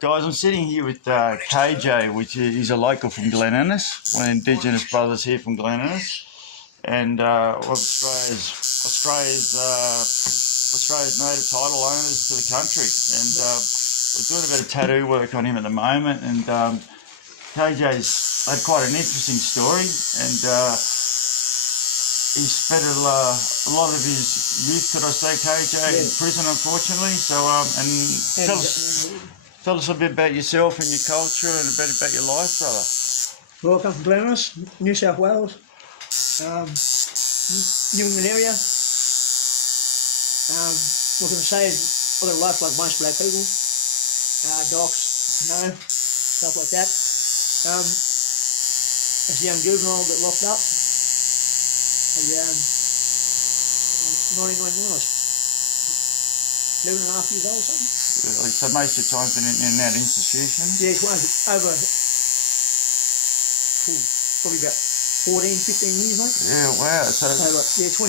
Guys, I'm sitting here with KJ, which is he's a local from Glen Innes, one of the indigenous brothers here from Glen Innes, and Australia's native title owners to the country. And we're doing a bit of tattoo work on him at the moment. And KJ's had quite an interesting story, and he spent a lot of his youth, could I say, KJ, in prison, unfortunately. So, tell us a bit about yourself and your culture and a bit about your life, brother. Well, I come from Glen Innes, New South Wales. Newman area. What can I say? I've got a life like most black people. Docs, stuff like that. As a young juvenile, I got locked up. 99 when I was 11 and a half years old or something. Really? So most of the time's been in and out of institutions? Yeah, it's over probably about 14, 15 years, mate. Yeah, wow. So 20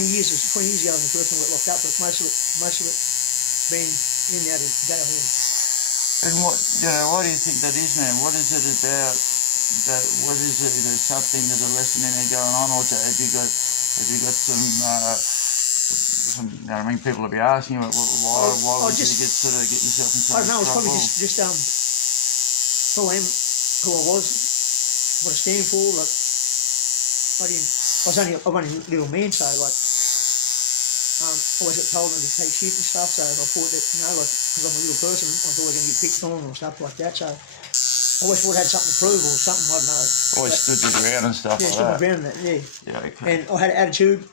years ago when the first time I got locked up, but most of it's been in and out of jail here. And why do you think that is, man? What is it about that? What is it? There's something, there's a lesson in there going on, or have you got some I mean, people will be asking why would you get yourself in so much trouble? I don't know, it's probably just who I am, who I was, what I stand for. Like, I'm only a little man, so like, always got told not to take shit and stuff. So I thought that, because I'm a little person, I thought I was going to get picked on or stuff like that. So I always thought I had something to prove or something. I don't know. Always stood your ground and stuff like that. Yeah, stood my ground and that. Yeah. Yeah, okay. And I had an attitude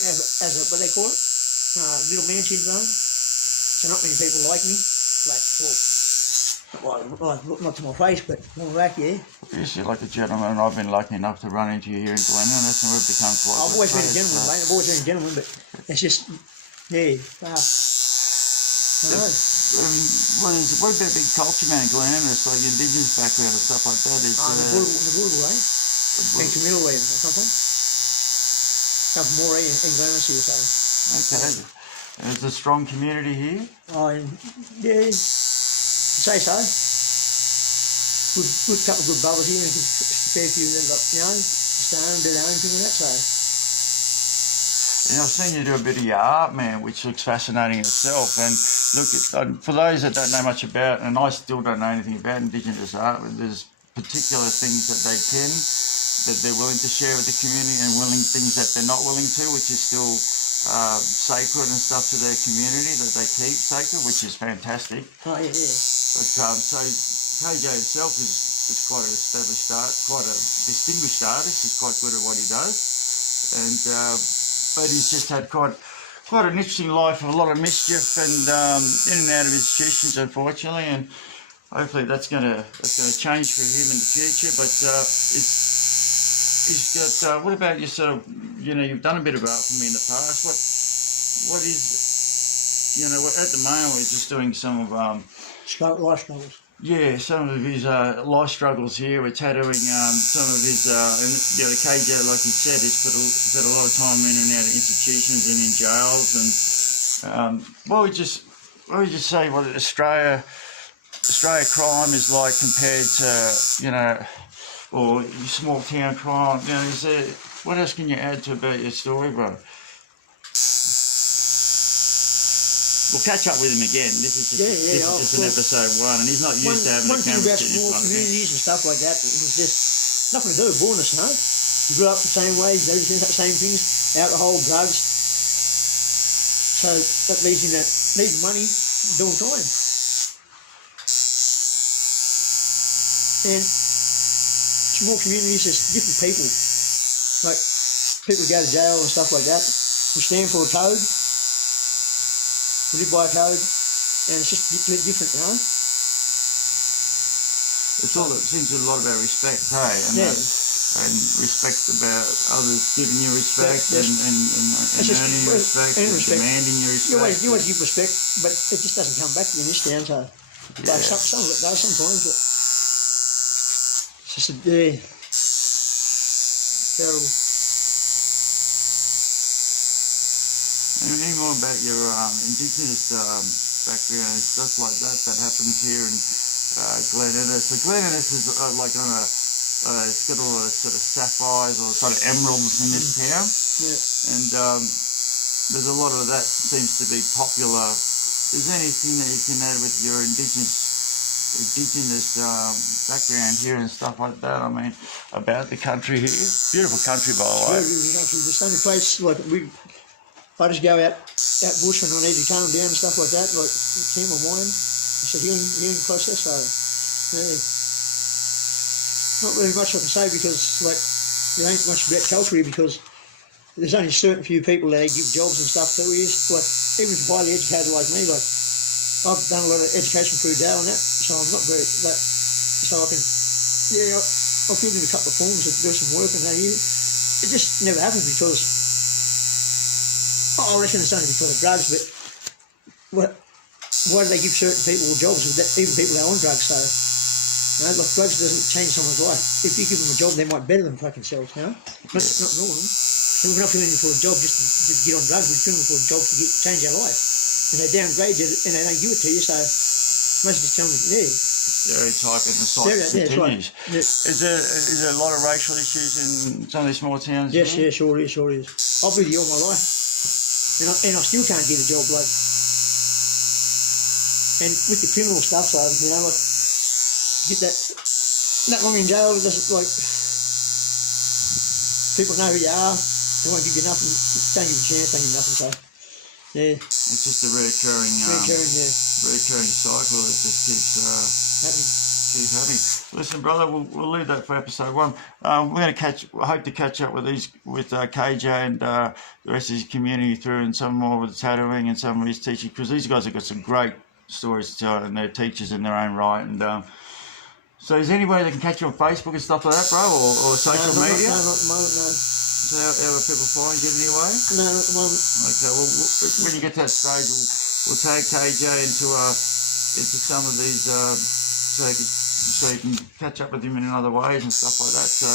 as a what they call it, little man syndrome. So not many people like me. Not to my face, but more like, yeah. Yes, you're like a gentleman, and I've been lucky enough to run into you here in Glen Innes, and we've become quite I've always been a gentleman, mate. I've always been a gentleman, but it's just, yeah. What about big culture, man, in Glen Innes, like indigenous background and stuff like that? The Bullable, eh? And Camille, where I come from. Come from Moree and Glen Innes here, so. Okay. And is there a strong community here? Yeah. I'd say so. Good couple of good brothers here, and a fair few that got, stone, do their own thing and that, so. And I've seen you do a bit of your art, man, which looks fascinating itself. And look, for those that don't know much about, and I still don't know anything about indigenous art, there's particular things that they're willing to share with the community, and things that they're not willing to, which is still sacred and stuff to their community that they keep sacred, which is fantastic. Oh, yeah. But so KJ himself is quite an established quite a distinguished artist. He's quite good at what he does, and but he's just had quite an interesting life, a lot of mischief, and in and out of institutions, unfortunately. And hopefully that's going to change for him in the future. But he's got. What about you? Sort of, you've done a bit of art for me in the past. What is, at the moment we're just doing some of life struggles. Yeah, some of his life struggles here. We're tattooing some of his, and KJ, like he said, he's put a lot of time in and out of institutions and in jails. And what would you just say what Australia crime is like compared to or small town crime? Is there, what else can you add to about your story, bro? We'll catch up with him again. This is just an episode 1, and he's not used to having a camera about sitting in small front of him. communities and stuff like that, it was just nothing to do with bornness, You grew up the same way, everything, the same things, alcohol, drugs. So that leads you to need money, doing crime. And small communities, there's different people. Like people go to jail and stuff like that. We stand for a code. We live by a code, and it's just different, It's all, it seems a lot about respect, hey? And respect about others giving you respect, and earning your respect, and demanding your respect. You always give respect, but it just doesn't come back to you in this town, so. Yeah. Some of it does sometimes, but it's just terrible. Any more about your indigenous background and stuff like that happens here in Glen Innes. So Glen Innes is like on a, it's got a lot of sort of sapphires or sort of emeralds in this town. Yeah. And there's a lot of that seems to be popular. Is there anything that you can add with your indigenous background here and stuff like that? I mean, about the country here. Beautiful country, by the way. Beautiful country. There's the only place like I just go out bush when I need to calm down and stuff like that, like clear my mind. It's a healing process. So yeah, not really much I can say because like there ain't much about culture here because there's only certain few people that they give jobs and stuff to. Like even if highly educated like me, like I've done a lot of education through Dale and that, so I'm not very that. So I can, I've filled in a couple of forms to do some work and that here. It just never happens because I reckon it's only because of drugs. But why do they give certain people jobs? Even people that are on drugs, so. Like drugs doesn't change someone's life. If you give them a job, they might better them fucking selves, you know? Not normal. So we're not filling them for a job just to get on drugs, we're filling them for a job to change their life. And they downgrade you and they don't give it to you, so most of the time, Stereotyping the cycle continues. Right. Yeah. Is there a lot of racial issues in some of these small towns? Yes, yeah, sure is. I've been here all my life. And I still can't get a job, like. And with the criminal stuff, so, you know, like, get that long in jail, it doesn't, like, people know who you are, they won't give you nothing, don't give you a chance, don't give you nothing, so, yeah. It's just a reoccurring cycle that just keeps happening. Listen, brother, we'll leave that for episode 1. We're going to hope to catch up with KJ and the rest of his community through, and some more with the tattooing and some of his teaching, because these guys have got some great stories to tell, and they're teachers in their own right. And so is there any way they can catch you on Facebook and stuff like that, bro, or social media? No, not at the moment, no. So how do people find you anyway? No, not at the moment. Okay, well, when you get to that stage, we'll tag KJ into some of these, so you can catch up with him in other ways and stuff like that. So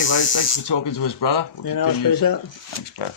anyway, thanks for talking to us, brother. Peace out. Thanks, bro.